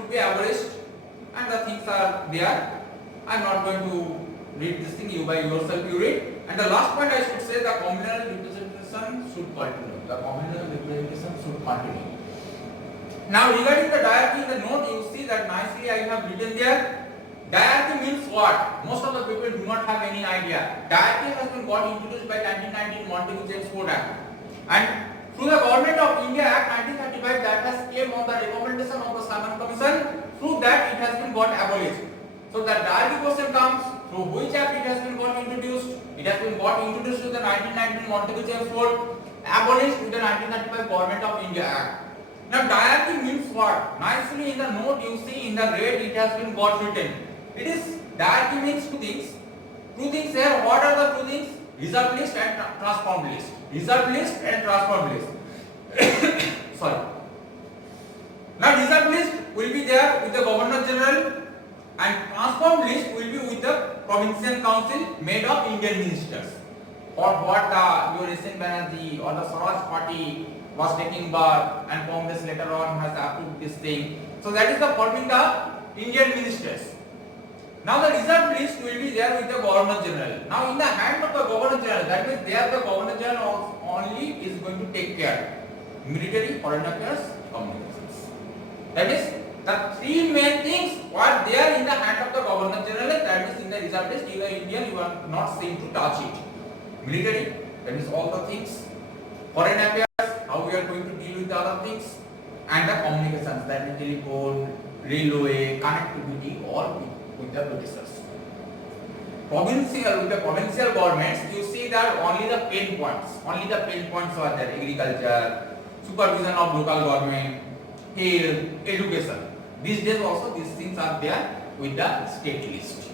should be abolished, and the things are there. I am not going to read this thing, you by yourself you read. And the last point I should say, the communal representation should continue. The communal representation should continue. Now regarding the diarchy in the note, you see that nicely I have written there. Diarchy means what? Most of the people do not have any idea. Diarchy has been got introduced by 1919 Montagu-James Court Act, and through the Government of India Act 1935 that has came on the recommendation of the Simon Commission. Through that it has been got abolished. So the diarchy question comes through which act it has been got introduced? It has been got introduced with the 1919 Montagu-James Court, abolished with the 1995 Government of India Act. Now diarchy means what? Nicely in the note you see in the red it has been got written. It is diarchy means two things. Two things here. What are the two things? Reserved list and transformed list. Reserved list and transformed list. Sorry. Now reserved list will be there with the Governor General, and transformed list will be with the Provincial Council made of Indian ministers. For what the Uresan Banerjee or the Swaraj Party was taking birth, and Congress later on has approved this thing. So that is the forming the Indian ministers. Now the reserved list will be there with the Governor General. Now in the hand of the Governor General, that means there the Governor General only is going to take care. Military, foreign affairs, communications. That is the three main things are there in the hand of the Governor General. That means in the reserved list, you are Indian, you are not seen to touch it. Military, that is all the things. Foreign affairs, how we are going to deal with the other things, and the communications, that is telephone, railway, connectivity, all with the Britishers. Provincial, with the provincial governments, you see that only the pain points are there: agriculture, supervision of local government, health, education. These days also these things are there with the state list.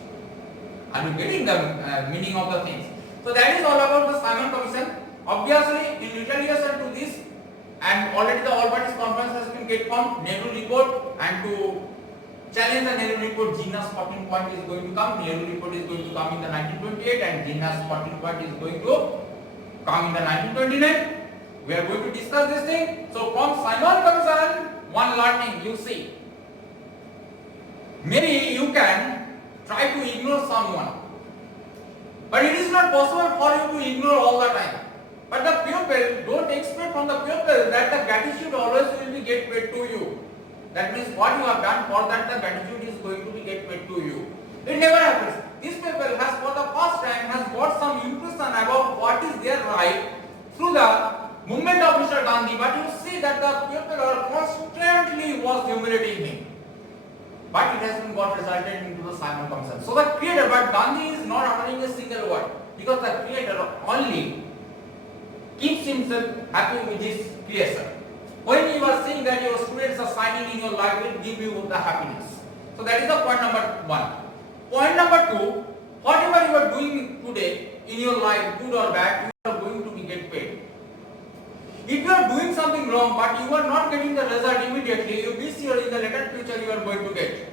Are you getting the meaning of the things? So that is all about the Simon Commission. Obviously, in retaliation to this, and already the All Parties Conference has been get formed, Nehru report, and to challenge the Nehru report, Jinnah's 14 point is going to come. Nehru report is going to come in the 1928, and Jinnah's 14 point is going to come in the 1929. We are going to discuss this thing. So from Simon Commission, one learning you see. Maybe you can try to ignore someone, but it is not possible for you to ignore all the time. But the pupil, don't expect from the pupil that the gratitude always will be get paid to you. That means what you have done, for that the gratitude is going to be get paid to you. It never happens. This pupil has for the first time has got some impression about what is their right through the movement of Mr. Gandhi, but you see that the pupil are constantly was humiliating him. But it has been got resulted into the Simon Commission. So the creator, but Gandhi is not uttering a single word, because the creator only keeps himself happy with his creation. When you are seeing that your students are shining in your life, it will give you the happiness. So that is the point number one. Point number two, whatever you are doing today in your life, good or bad, you are going to be get paid. If you are doing something wrong but you are not getting the result immediately, you be sure in the later future you are going to get.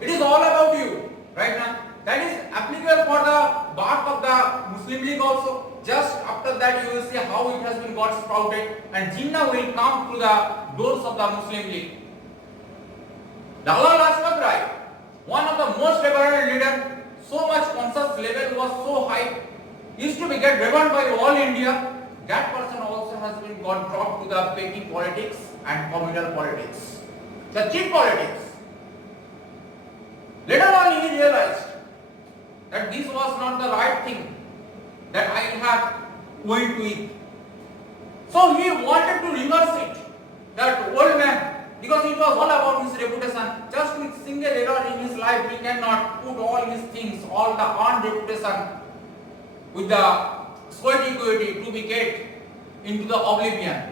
It is all about you right now. That is applicable for the birth of the Muslim League also. Just after that you will see how it has been got sprouted, and Jinnah will come to the doors of the Muslim League. Lala Lajpat Rai, one of the most reverend leader, so much conscious level was so high, used to be get revered by all India. That person also has been got dropped to the petty politics and communal politics, the cheap politics. Later on he realized that this was not the right thing that I had went with. So he wanted to reverse it. That old man, because it was all about his reputation, just with single error in his life, he cannot put all his things, all the earned reputation with the sweat equity to be get into the oblivion.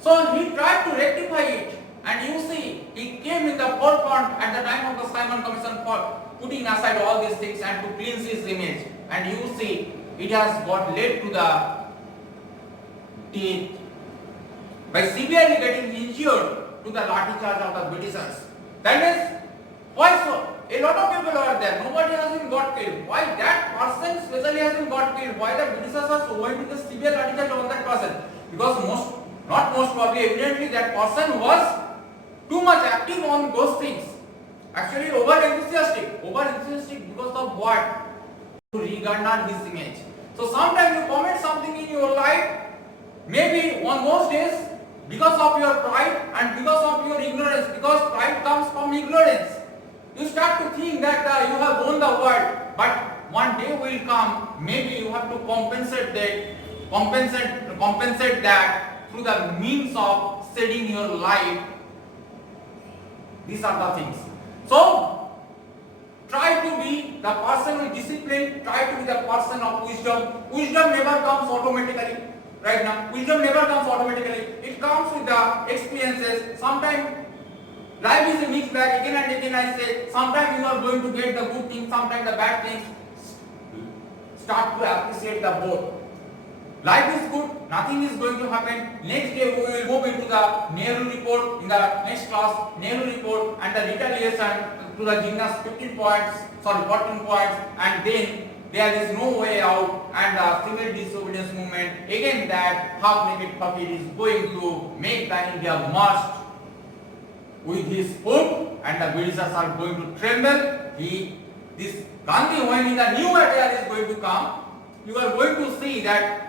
So he tried to rectify it, and you see, he came in the forefront at the time of the Simon Commission for putting aside all these things and to cleanse his image. And you see, it has got led to the death by severely getting injured to the lathi charge of the Britishers. That is why so. A lot of people are there. Nobody has been got killed. Why that person especially has been got killed? Why the Britishers are so going to the severe lathi charge on that person? Because not most probably, evidently that person was too much active on those things. Actually over enthusiastic because of what? To regarner his image. So sometimes you comment something in your life, maybe on those days, because of your pride and because of your ignorance, because pride comes from ignorance. You start to think that you have won the world, but one day will come, maybe you have to compensate that through the means of saving your life. These are the things. So try to be the person with discipline, try to be the person of wisdom. Wisdom never comes automatically. Right now, wisdom never comes automatically. It comes with the experiences. Sometimes life is a mixed bag. Again and again I say, sometimes you are going to get the good things, sometimes the bad things. Start to appreciate the both. Life is good, nothing is going to happen. Next day we will move into the Nehru report in the next class. Nehru report and the retaliation to the gymnast 14 points, and then there is no way out, and the civil disobedience movement, again that half-naked puppet is going to make the India march with his foot, and the Britishers are going to tremble. This Gandhi, when the new idea is going to come, you are going to see that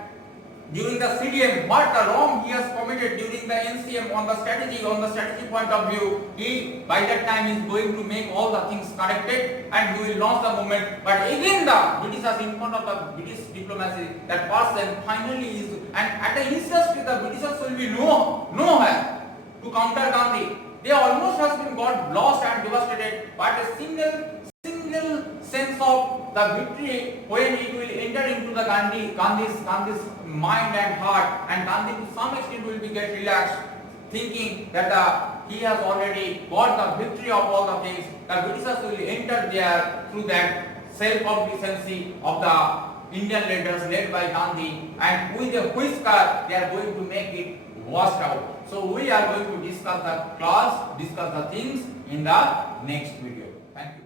during the CDM, what the wrong he has committed during the NCM on the strategy point of view, he by that time is going to make all the things corrected and he will launch the movement. But again the Britishers in front of the British diplomacy, that person finally is, and at the initial stage the Britishers will be nowhere to counter Gandhi. They almost has been got lost and devastated, but a single sense of the victory when it will enter into the Gandhi's mind and heart, and Gandhi to some extent will be get relaxed, thinking that he has already got the victory of all the things. The Britishers will enter there through that self-complacency of the Indian leaders led by Gandhi, and with a whisker they are going to make it washed out. So we are going to discuss the things in the next video. Thank you.